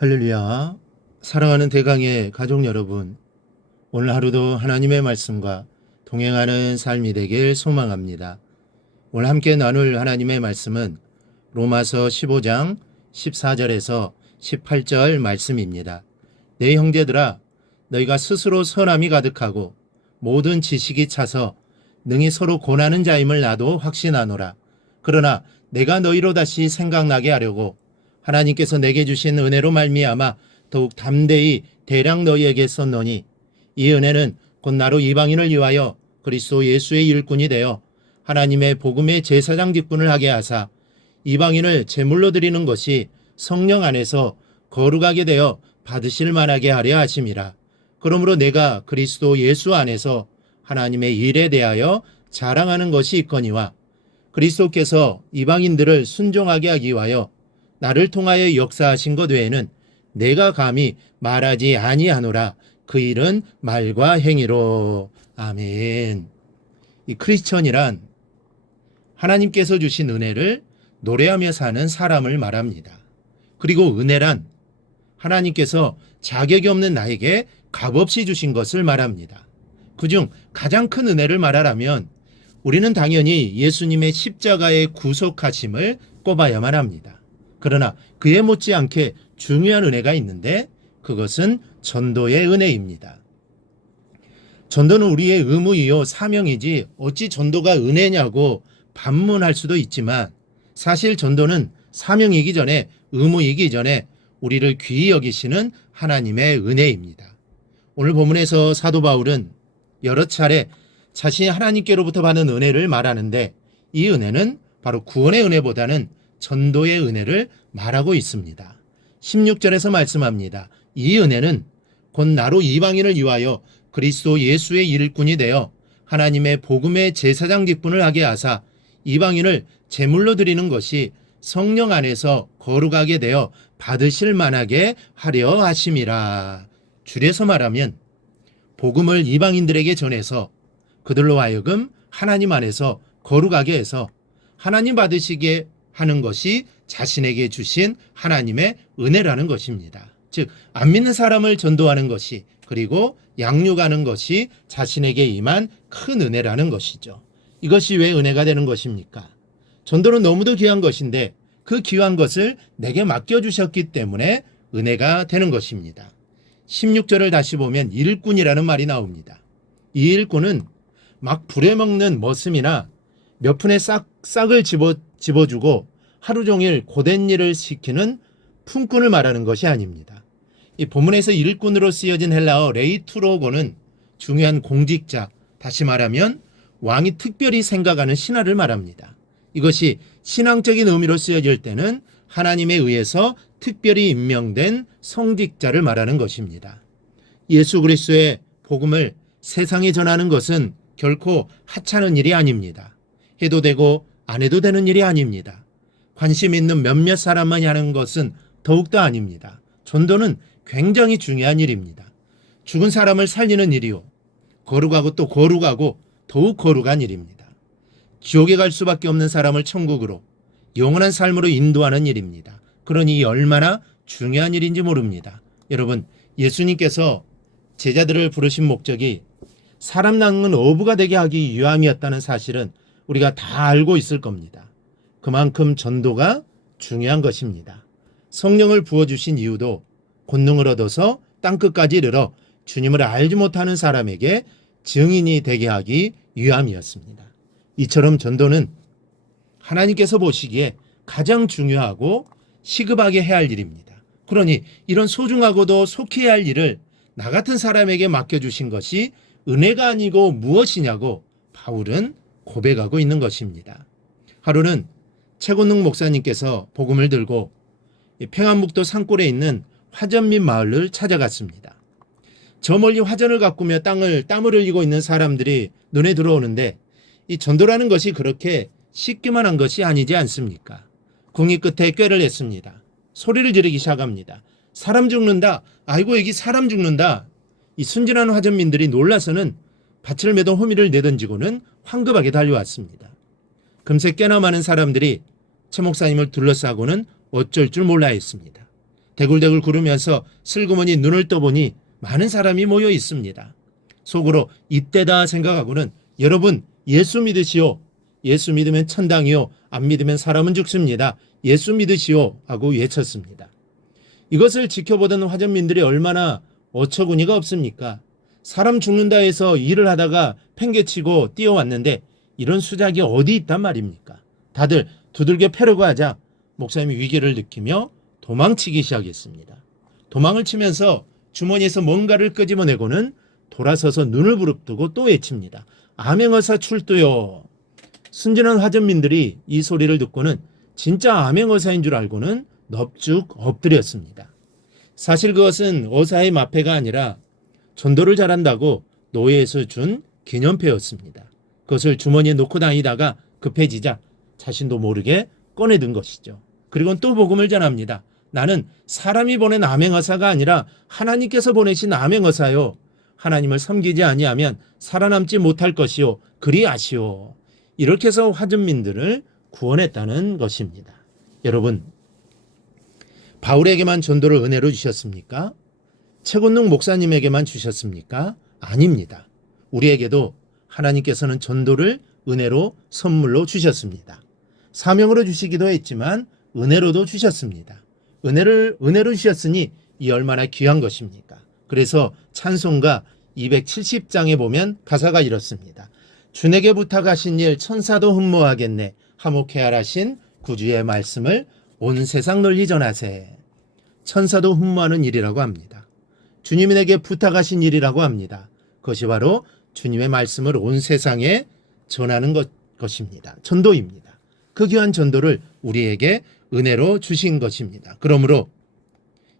할렐루야. 사랑하는 대강의 가족 여러분, 오늘 하루도 하나님의 말씀과 동행하는 삶이 되길 소망합니다. 오늘 함께 나눌 하나님의 말씀은 로마서 15장 14절에서 18절 말씀입니다. 내 형제들아, 너희가 스스로 선함이 가득하고 모든 지식이 차서 능히 서로 권하는 자임을 나도 확신하노라. 그러나 내가 너희로 다시 생각나게 하려고 하나님께서 내게 주신 은혜로 말미암아 더욱 담대히 대량 너희에게 썼노니, 이 은혜는 곧 나로 이방인을 위하여 그리스도 예수의 일꾼이 되어 하나님의 복음의 제사장 직분을 하게 하사 이방인을 제물로 드리는 것이 성령 안에서 거룩하게 되어 받으실 만하게 하려 하심이라. 그러므로 내가 그리스도 예수 안에서 하나님의 일에 대하여 자랑하는 것이 있거니와, 그리스도께서 이방인들을 순종하게 하기 위하여 나를 통하여 역사하신 것 외에는 내가 감히 말하지 아니하노라. 그 일은 말과 행위로. 아멘. 이 크리스천이란 하나님께서 주신 은혜를 노래하며 사는 사람을 말합니다. 그리고 은혜란 하나님께서 자격이 없는 나에게 값없이 주신 것을 말합니다. 그중 가장 큰 은혜를 말하라면 우리는 당연히 예수님의 십자가의 구속하심을 꼽아야만 합니다. 그러나 그에 못지않게 중요한 은혜가 있는데, 그것은 전도의 은혜입니다. 전도는 우리의 의무이요 사명이지 어찌 전도가 은혜냐고 반문할 수도 있지만, 사실 전도는 사명이기 전에, 의무이기 전에 우리를 귀히 여기시는 하나님의 은혜입니다. 오늘 본문에서 사도 바울은 여러 차례 자신이 하나님께로부터 받은 은혜를 말하는데, 이 은혜는 바로 구원의 은혜보다는 전도의 은혜를 말하고 있습니다. 16절에서 말씀합니다. 이 은혜는 곧 나로 이방인을 위하여 그리스도 예수의 일꾼이 되어 하나님의 복음의 제사장 직분을 하게 하사 이방인을 제물로 드리는 것이 성령 안에서 거룩하게 되어 받으실 만하게 하려 하심이라. 줄여서 말하면 복음을 이방인들에게 전해서 그들로 하여금 하나님 안에서 거룩하게 해서 하나님 받으시게 하는 것이 자신에게 주신 하나님의 은혜라는 것입니다. 즉, 안 믿는 사람을 전도하는 것이, 그리고 양육하는 것이 자신에게 임한 큰 은혜라는 것이죠. 이것이 왜 은혜가 되는 것입니까? 전도는 너무도 귀한 것인데 그 귀한 것을 내게 맡겨주셨기 때문에 은혜가 되는 것입니다. 16절을 다시 보면 일꾼이라는 말이 나옵니다. 이 일꾼은 막 부려먹는 머슴이나 몇 푼의 싹을 집어주고 하루 종일 고된 일을 시키는 품꾼을 말하는 것이 아닙니다. 이 본문에서 일꾼으로 쓰여진 헬라어 레이투로고는 중요한 공직자, 다시 말하면 왕이 특별히 생각하는 신하를 말합니다. 이것이 신앙적인 의미로 쓰여질 때는 하나님에 의해서 특별히 임명된 성직자를 말하는 것입니다. 예수 그리스도의 복음을 세상에 전하는 것은 결코 하찮은 일이 아닙니다. 해도 되고 안 해도 되는 일이 아닙니다. 관심 있는 몇몇 사람만이 하는 것은 더욱더 아닙니다. 전도는 굉장히 중요한 일입니다. 죽은 사람을 살리는 일이요, 거룩하고 또 거룩하고 더욱 거룩한 일입니다. 지옥에 갈 수밖에 없는 사람을 천국으로, 영원한 삶으로 인도하는 일입니다. 그러니 얼마나 중요한 일인지 모릅니다. 여러분, 예수님께서 제자들을 부르신 목적이 사람 낳는 어부가 되게 하기 위함이었다는 사실은 우리가 다 알고 있을 겁니다. 그만큼 전도가 중요한 것입니다. 성령을 부어주신 이유도 권능을 얻어서 땅끝까지 이르러 주님을 알지 못하는 사람에게 증인이 되게 하기 위함이었습니다. 이처럼 전도는 하나님께서 보시기에 가장 중요하고 시급하게 해야 할 일입니다. 그러니 이런 소중하고도 속히 해야 할 일을 나 같은 사람에게 맡겨주신 것이 은혜가 아니고 무엇이냐고 바울은 고백하고 있는 것입니다. 하루는 최곤능 목사님께서 복음을 들고 평안북도 산골에 있는 화전민 마을을 찾아갔습니다. 저 멀리 화전을 가꾸며 땀을 흘리고 있는 사람들이 눈에 들어오는데, 이 전도라는 것이 그렇게 쉽기만 한 것이 아니지 않습니까? 궁이 끝에 꾀를 냈습니다. 소리를 지르기 시작합니다. 사람 죽는다. 아이고, 여기 사람 죽는다. 이 순진한 화전민들이 놀라서는 밭을 매던 호미를 내던지고는 황급하게 달려왔습니다. 금세 꽤나 많은 사람들이 최 목사님을 둘러싸고는 어쩔 줄 몰라 했습니다. 대굴대굴 구르면서 슬그머니 눈을 떠보니 많은 사람이 모여 있습니다. 속으로 이때다 생각하고는 여러분 예수 믿으시오. 예수 믿으면 천당이요. 안 믿으면 사람은 죽습니다. 예수 믿으시오 하고 외쳤습니다. 이것을 지켜보던 화전민들이 얼마나 어처구니가 없습니까? 사람 죽는다 해서 일을 하다가 팽개치고 뛰어왔는데 이런 수작이 어디 있단 말입니까? 다들 두들겨 패려고 하자 목사님이 위기를 느끼며 도망치기 시작했습니다. 도망을 치면서 주머니에서 뭔가를 끄집어내고는 돌아서서 눈을 부릅뜨고 또 외칩니다. 암행어사 출두요. 순진한 화전민들이 이 소리를 듣고는 진짜 암행어사인 줄 알고는 넙죽 엎드렸습니다. 사실 그것은 어사의 마패가 아니라 전도를 잘한다고 노예에서 준 기념패였습니다. 그것을 주머니에 놓고 다니다가 급해지자 자신도 모르게 꺼내든 것이죠. 그리고 또 복음을 전합니다. 나는 사람이 보낸 암행어사가 아니라 하나님께서 보내신 암행어사요. 하나님을 섬기지 아니하면 살아남지 못할 것이요. 그리 아시오. 이렇게 해서 화전민들을 구원했다는 것입니다. 여러분, 바울에게만 전도를 은혜로 주셨습니까? 최곤능 목사님에게만 주셨습니까? 아닙니다. 우리에게도 하나님께서는 전도를 은혜로 선물로 주셨습니다. 사명으로 주시기도 했지만 은혜로도 주셨습니다. 은혜로 주셨으니 이 얼마나 귀한 것입니까? 그래서 찬송가 270장에 보면 가사가 이렇습니다. 주에게 부탁하신 일 천사도 흠모하겠네. 화목해하라신 구주의 말씀을 온 세상 널리 전하세. 천사도 흠모하는 일이라고 합니다. 주님에게 부탁하신 일이라고 합니다. 그것이 바로 주님의 말씀을 온 세상에 전하는 것입니다. 전도입니다. 그 귀한 전도를 우리에게 은혜로 주신 것입니다. 그러므로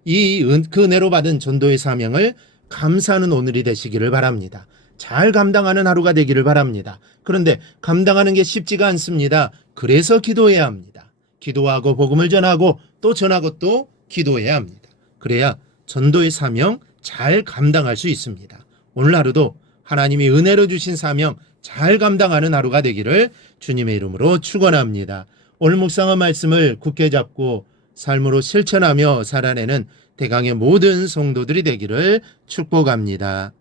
그 은혜로 받은 전도의 사명을 감사하는 오늘이 되시기를 바랍니다. 잘 감당하는 하루가 되기를 바랍니다. 그런데 감당하는 게 쉽지가 않습니다. 그래서 기도해야 합니다. 기도하고 복음을 전하고 또 전하고 또 기도해야 합니다. 그래야 전도의 사명 잘 감당할 수 있습니다. 오늘 하루도 하나님이 은혜로 주신 사명 잘 감당하는 하루가 되기를 주님의 이름으로 축원합니다. 오늘 묵상한 말씀을 굳게 잡고 삶으로 실천하며 살아내는 대강의 모든 성도들이 되기를 축복합니다.